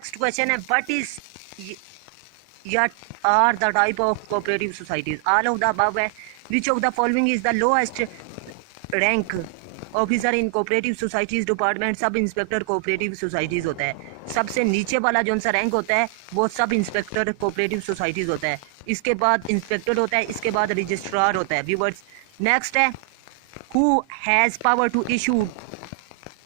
Next question है what is Yet are the type of cooperative societies? All of the above है. Which of the following is the lowest rank officer in cooperative societies department? सब inspector cooperative societies होता है. सबसे नीचे वाला जो सा रैंक होता है वो सब इंस्पेक्टर कोऑपरेटिव सोसाइटीज होता है. इसके बाद इंस्पेक्टर होता है, इसके बाद रजिस्ट्रार होता है. व्यूअर्स नेक्स्ट है who has power to issue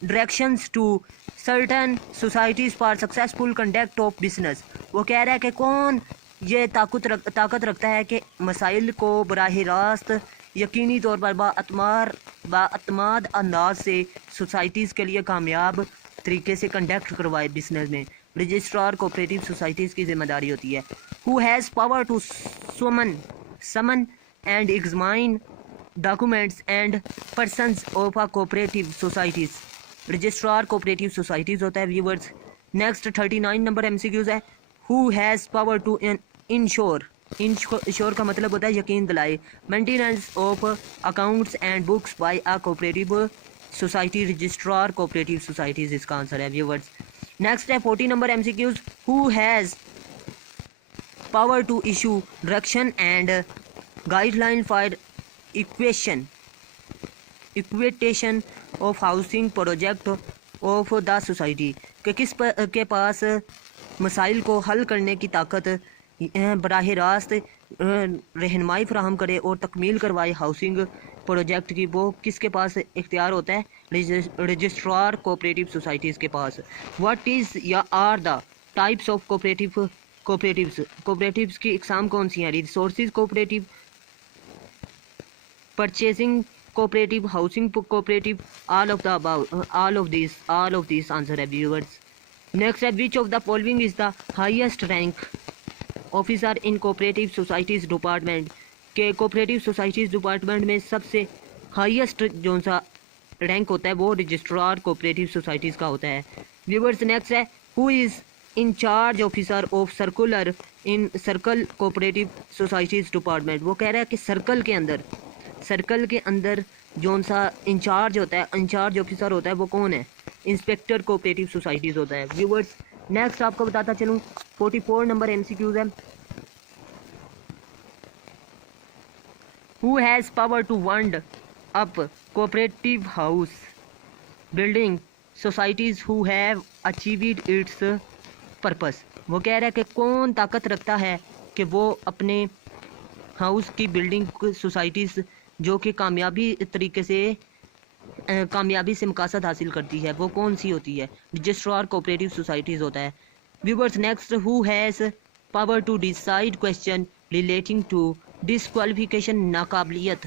directions to certain societies for successful conduct of business. वो कह रहा है कि कौन ये ताकत रखता है कि मसाइल को बराह रास्त यकीनी तौर पर बाअतमाद अंदाज से सोसाइटीज़ के लिए कामयाब तरीके से कंडक्ट करवाए बिजनेस में. रजिस्ट्रार कोऑपरेटिव सोसाइटीज़ की जिम्मेदारी होती है. Who has power to summon and examine documents and persons of a cooperative societies. Registrar cooperative societies होता है. व्यूअर्स नेक्स्ट 39 नंबर एमसीक्यूज़ है. Who has power to ensure का मतलब होता है यकीन दिलाए maintenance of accounts and books by a cooperative society. Registrar cooperative societies इसका आंसर है. व्यूअर्स नेक्स्ट है 40 number MCQs. Who has power to issue direction and guideline for इक्वेटेशन of housing project of the society. कि किस के पास मसाइल को हल करने की ताकत बराह रास्त रहनुमाई फराहम करे और तकमील करवाए हाउसिंग प्रोजेक्ट की. वो किसके पास इख्तियार होता है? रजिस्ट्रार कोऑपरेटिव सोसाइटीज़ के पास. व्हाट इज़ या are the types of cooperatives की इकसाम कौन सी हैं? Resources cooperative, purchasing cooperative, housing cooperative, all of the above, all of this answer है. व्यूअर्स नेक्स्ट है which of the following is the highest rank officer in cooperative societies department. के cooperative societies department में सबसे highest जो सा rank होता है वो रजिस्ट्रार कोऑपरेटिव सोसाइटीज़ का होता है. व्यूअर्स नेक्स्ट है who is in charge officer of circular in circle cooperative societies department. वो कह रहा है कि सर्कल के अंदर जो सा इंचार्ज होता है, इंचार्ज ऑफिसर होता है वो कौन है? इंस्पेक्टर कोऑपरेटिव सोसाइटीज़ होता है. व्यूअर्स नेक्स्ट आपको बताता चलूँ 44 नंबर एमसीक्यूज़ है. Who has power to wind up cooperative house building societies who have achieved its purpose. वो कह रहा है कि कौन ताकत रखता है कि वो अपने हाउस की बिल्डिंग सोसाइटीज़ जो कि कामयाबी से मकासद हासिल करती है वो कौन सी होती है? रजिस्ट्रार कोऑपरेटिव सोसाइटीज़ होता है. Viewers next who has power to decide question relating to disqualification नाकाबिलियत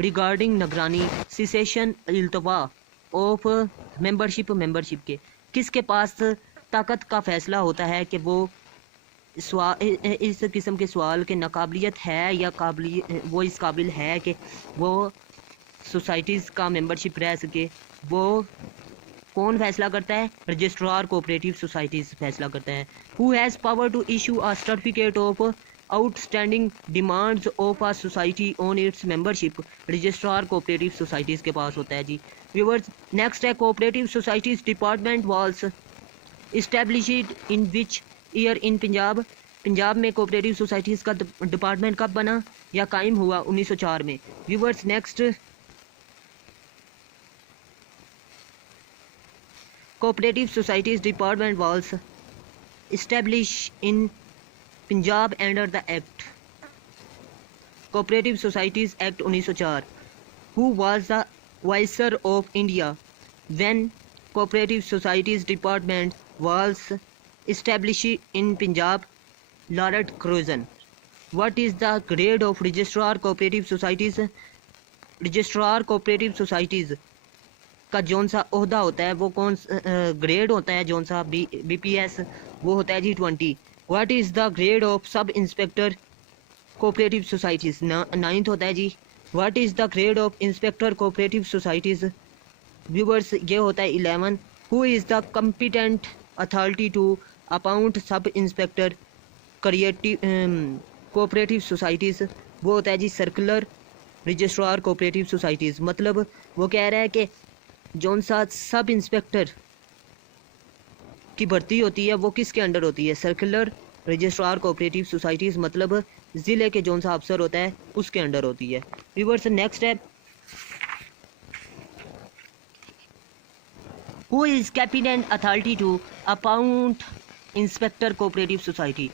रिगार्डिंग निगरानी सिसेशन इल्तवा ऑफ मेंबरशिप के. किसके पास ताकत का फैसला होता है कि वो इस किस्म के सवाल के नाकाबिलियत है या वो इस काबिल है कि वो सोसाइटीज़ का मेंबरशिप रह सके? वो कौन फैसला करता है? रजिस्ट्रार कोऑपरेटिव सोसाइटीज़ फैसला करता है. Who has power to issue a certificate of outstanding demands of a society on its membership. Registrar cooperative societies के पास होता है जी. व्यूअर्स नेक्स्ट है cooperative societies department was established in which year in Punjab. Punjab में कोऑपरेटिव सोसाइटीज़ का department कब बना या कायम हुआ? 1904 में. Viewers next cooperative societies department was established in Punjab under the Act Cooperative Societies Act 1904. Who was the Viceroy of India when Cooperative Societies Department was established in Punjab? Lord Curzon. What is the grade of Registrar Cooperative Societies? Registrar Cooperative Societies का जौन सा ओहदा होता है वो कौन grade होता है जौन सा BPS वो होता है जी 20. What is the grade of sub inspector cooperative societies? 9th होता है जी. What is the grade of inspector cooperative societies? Viewers ये होता है 11. Who is the competent authority to appoint sub inspector cooperative societies? वो होता है जी सर्कुलर रजिस्ट्रार कोऑपरेटिव सोसाइटीज़. मतलब वो कह रहा है कि जौन सा सब इंस्पेक्टर की भर्ती होती है वो किसके अंडर होती है? सर्कुलर रजिस्ट्रार कोऑपरेटिव सोसाइटीज़, मतलब ज़िले के जो सा अफसर होता है उसके अंडर होती है। व्यूअर्स नेक्स्ट है, who is capital authority to appoint inspector cooperative society,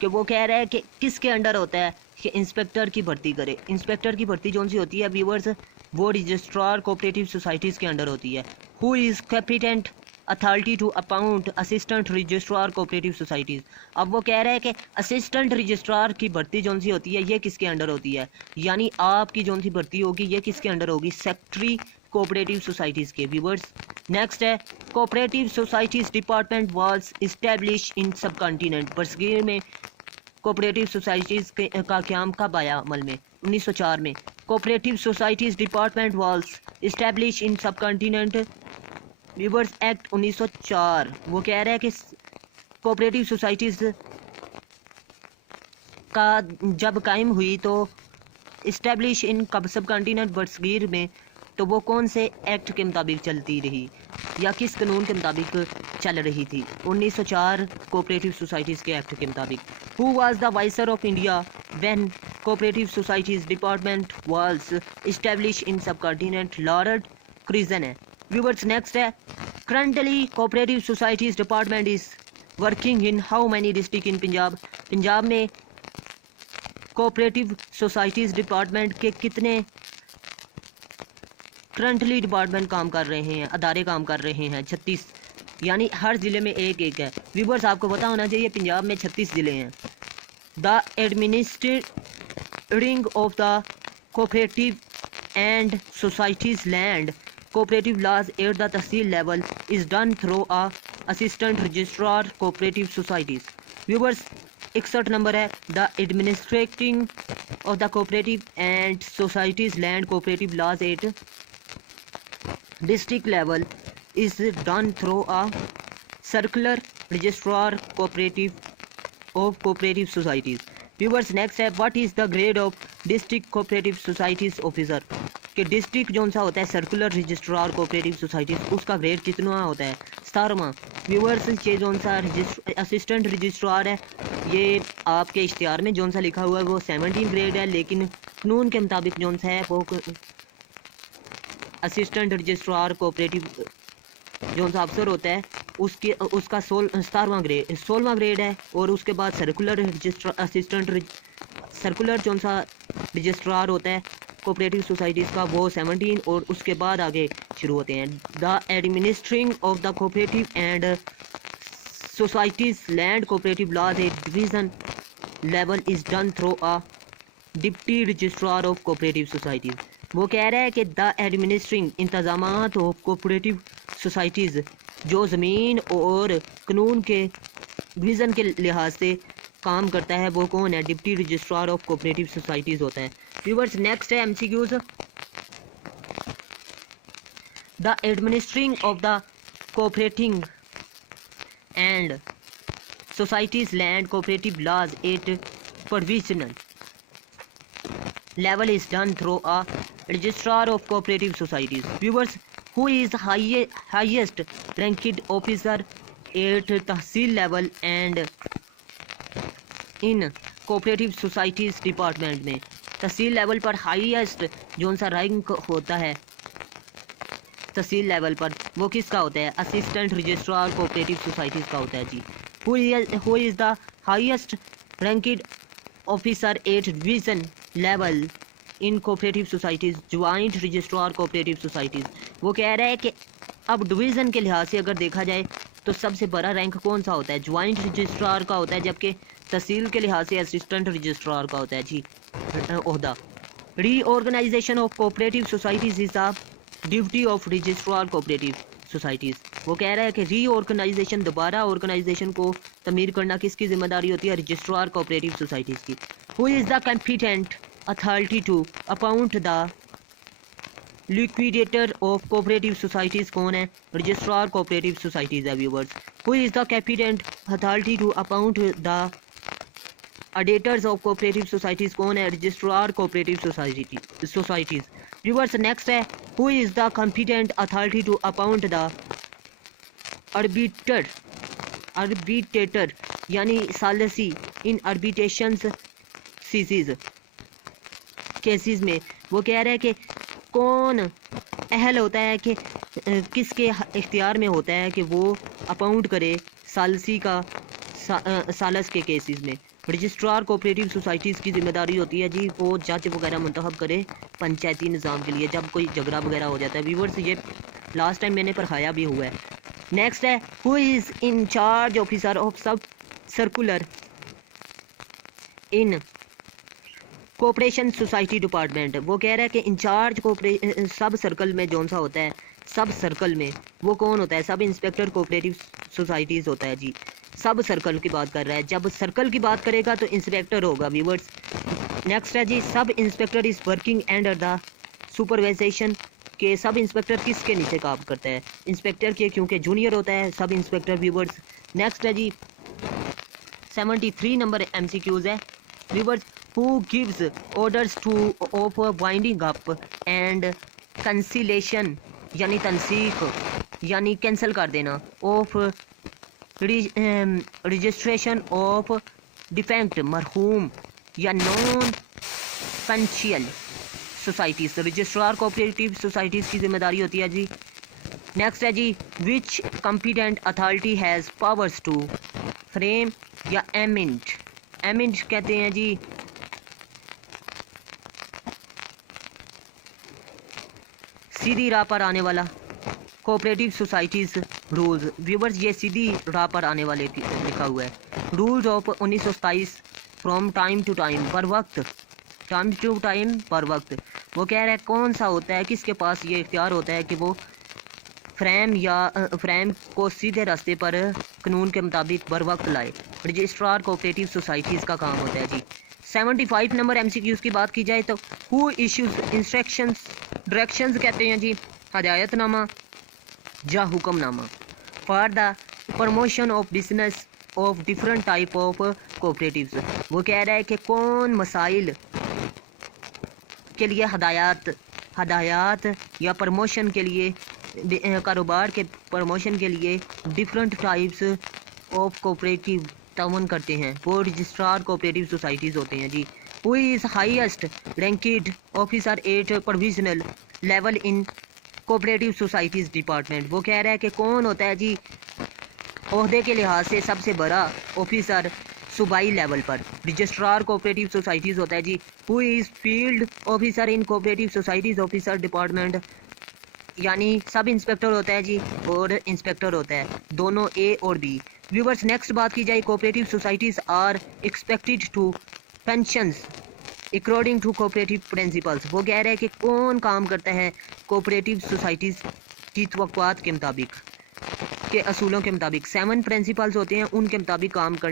कि वो कह रहा है कि किसके अंडर होता है कि इंस्पेक्टर की भर्ती करे। इंस्पेक्टर की भर्ती जो सी होती है व्यूअर्स वो रजिस्ट्रार कोऑपरेटिव सोसाइटीज़ के अंडर होती है। Who is competent authority to appoint assistant registrar cooperative societies. अब वो कह रहा है कि असिस्टेंट रजिस्ट्रार की भर्ती जो सी होती है ये किसके अंडर होती है, यानी आपकी जो सी भर्ती होगी ये किसके अंडर होगी? सेक्रेटरी कोऑपरेटिव सोसाइटीज़ के। व्यूअर्स नेक्स्ट है, cooperative societies department was establish in सब कॉन्टिनेंट। बरसगीर में कोऑपरेटिव सोसाइटीज़ का क़याम कब आया अमल में? 1904 में। Cooperative societies department was establish in सब कॉन्टिनेंट। व्यूअर्स एक्ट 1904 वो कह रहा है कि कोऑपरेटिव सोसाइटीज़ का जब कायम हुई तो इस्टेब्लिश इन सब कॉन्टिनेंट बरसगीर में, तो वो कौन से एक्ट के मुताबिक चलती रही या किस कानून के मुताबिक चल रही थी? 1904 कोऑपरेटिव सोसाइटीज़ के एक्ट के मुताबिक। Who was the viceroy of India when cooperative societies department was establish in subcontinent? Lord Curzon है। व्यूअर्स नेक्स्ट है, currently cooperative societies department is working in how many district in Punjab. Punjab में cooperative societies department के कितने currently department काम कर रहे हैं, अदारे काम कर रहे हैं? 36, यानी हर ज़िले में एक एक है। व्यूअर्स आपको पता होना चाहिए पंजाब में 36 ज़िले हैं। The administrating of the cooperative and societies land cooperative laws at the tehsil level is done through a assistant registrar cooperative societies. Viewers 61 number है, the administrating of the cooperative and societies land cooperative laws at district level is done through a circular registrar cooperative societies. Viewers next है, what is the grade of district cooperative societies officer, कि district जो सा होता है circular registrar cooperative societies उसका grade कितना होता है? 17वां। व्यूअर्स ये जो सा असिस्टेंट रजिस्ट्रार है ये आपके इश्तिहार में जो सा लिखा हुआ है वो 17 ग्रेड है, लेकिन कानून के मुताबिक जो सा है वो असिस्टेंट रजिस्ट्रार कोऑपरेटिव जो सा अफसर होता है उसका 17वां ग्रेड है। और उसके बाद सर्कुलर सर्कुलर जो सा रजिस्ट्रार होता है कोऑपरेटिव सोसाइटीज़ का वो 17, और उसके बाद आगे शुरू होते हैं। The administering of the cooperative and societies land cooperative laws at division level is done through a deputy registrar of cooperative societies. वो कह रहा है कि द एडमिनिस्ट्रिंग इंतजामात ऑफ कोऑपरेटिव सोसाइटीज़ जो ज़मीन और कानून के डिवीज़न के लिहाज से काम करता है वो कौन है? Deputy registrar of cooperative societies होता है। व्यूअर्स नेक्स्ट है MCQs, the administering of the cooperating and societies land cooperative laws at provisional level is done through a registrar of cooperative societies. Viewers, who is highest ranked officer at tahsil level and in cooperative societies department में तहसील level पर highest जो सा rank होता है तहसील level पर वो किसका होता है? असिस्टेंट रजिस्ट्रार कोऑपरेटिव सोसाइटीज़ का होता है जी। Who is the highest ranked officer at division level in cooperative societies? Joint registrar cooperative societies. वो कह रहा है कि अब डिवीज़न के लिहाज से अगर देखा जाए तो सबसे बड़ा रैंक कौन सा होता है? ज्वाइंट रजिस्ट्रार का होता है, जबकि तहसील के लिहाज से असिस्टेंट रजिस्ट्रार का होता है जी ओहदा। Reorganisation of cooperative societies is the duty of registrar cooperative societies. वो कह रहा है कि रीऑर्गेनाइजेशन दोबारा ऑर्गेनाइजेशन को तमीर करना किसकी जिम्मेदारी होती है? रजिस्ट्रार कोऑपरेटिव सोसाइटीज़ की। Who is the competent authority to appoint the liquidator of cooperative societies कौन है? रजिस्ट्रार कोऑपरेटिव सोसाइटीज़ है viewers. Who is the competent authority to appoint the auditors of cooperative societies कौन है? Registrar cooperative societies. Viewers next है, who is the competent authority to appoint the arbiter arbitrator यानी सालसी इन आर्बिट्रेशंस chassis cases में। वो कह रहा है कि कौन अहल होता है कि किसके इख्तियार में होता है कि वो अपॉइंट करे सालसी का सालस के केसेस में। रजिस्ट्रार कोऑपरेटिव सोसाइटीज़ की जिम्मेदारी होती है जी वो जज वगैरह मुंतखब करे पंचायती निज़ाम के लिए जब कोई झगड़ा वगैरह हो जाता है। व्यूअर्स ये लास्ट टाइम मैंने पढ़ाया भी हुआ है। नेक्स्ट है who is in charge officer of sub circular in cooperation society department. वो कह रहा है कि इंचार्ज सब सर्कल में जौन सा होता है, सब सर्कल में वो कौन होता है? सब इंस्पेक्टर कोऑपरेटिव सोसाइटीज़ होता है जी। सब सर्कल की बात कर रहा है, जब सर्कल की बात करेगा तो इंस्पेक्टर होगा व्यूअर्स। नेक्स्ट है जी sub inspector is working under the supervision के सब इंस्पेक्टर किसके नीचे काम करता है? इंस्पेक्टर के, क्योंकि जूनियर होता है सब इंस्पेक्टर व्यूअर्स। नेक्स्ट है जी 73 नंबर MCQs है viewers. Who gives orders to of winding up and cancellation यानी तनसीख यानी कैंसिल कर देना ऑफ रजिस्ट्रेशन ऑफ डिफेक्ट मरहूम या नॉन पेंशियल सोसाइटीज़। रजिस्ट्रार कोऑपरेटिव सोसाइटीज़ की जिम्मेदारी होती है जी। नेक्स्ट है जी which competent authority has powers to frame या एमेंड कहते हैं जी सीधी राह पर आने वाला कोऑपरेटिव सोसाइटीज़ रूल्स। व्यूवर्स ये सीधी राह पर आने वाले लिखा हुआ है। Rules of 1927 from time to time पर वक्त वो कह रहा है कौन सा होता है, किसके पास ये इख्तियार होता है कि वो फ्रेम को सीधे रास्ते पर कानून के मुताबिक बर वक्त लाए। रजिस्ट्रार कोऑपरेटिव सोसाइटीज़ का काम होता है जी। 75 नंबर MCQs की बात की जाए तो हु इश्यूज इंस्ट्रक्शंस डायरेक्शंस कहते हैं जी हदायतनामा या हुक्मनामा for the promotion of business of different type of cooperatives. वो कह रहा है कि कौन मसाइल के लिए हदायत या प्रमोशन के लिए कारोबार के प्रमोशन के लिए डिफरेंट टाइप्स ऑफ कोऑपरेटिव ताउन करते हैं, वो रजिस्ट्रार कोऑपरेटिव सोसाइटीज़ होते हैं जी। Who is highest ranked officer at provisional level in cooperative societies department. वो कह रहा है कि कौन होता है जी ओहदे के लिहाज से सबसे बड़ा ऑफिसर सूबाई लेवल पर। रजिस्ट्रार कोऑपरेटिव सोसाइटीज़ होता है जी। Who is field officer in cooperative societies officer department यानी सब इंस्पेक्टर होता है जी और इंस्पेक्टर होता है, दोनों A और B। व्यूवर्स नेक्स्ट बात की जाए cooperative societies are expected to function according to cooperative principles. वो कह रहे हैं कि कौन काम करता है कोऑपरेटिव सोसाइटीज़ की तवक्कुआत के मुताबिक, के असूलों के मुताबिक। 7 प्रिंसिपल्स होते हैं, उनके मुताबिक काम कर